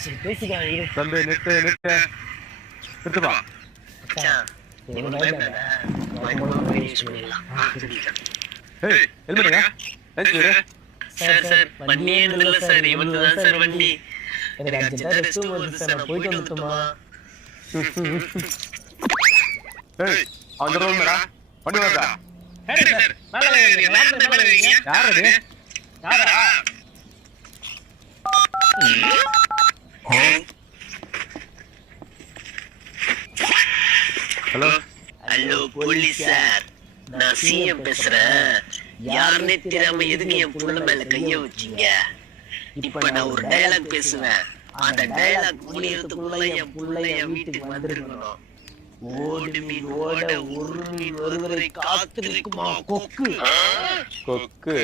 சரி பேசிக்கலாம். தம்பி நிறுத்துப்பா. போயிட்டு வந்துட்டோமா? வண்டி வருதா? ஹலோ ஹலோ போலீஸ் சார், நான் சிஎம் பேசுறேன். யாருன்னே தெரியாம எதுக்கு என் புள்ள மேல கைய வச்சீங்க? இப்ப நான் ஒரு டயலாக் பேசுவேன். அந்த டயலாக் முடியறதுக்குள்ள என் புள்ள என் வீட்டுக்கு வந்திருக்கணும். ஓடு மீன் ஓட ஒரு மீன் ஒருவரை காத்திருக்குமா கொக்கு. கொக்கு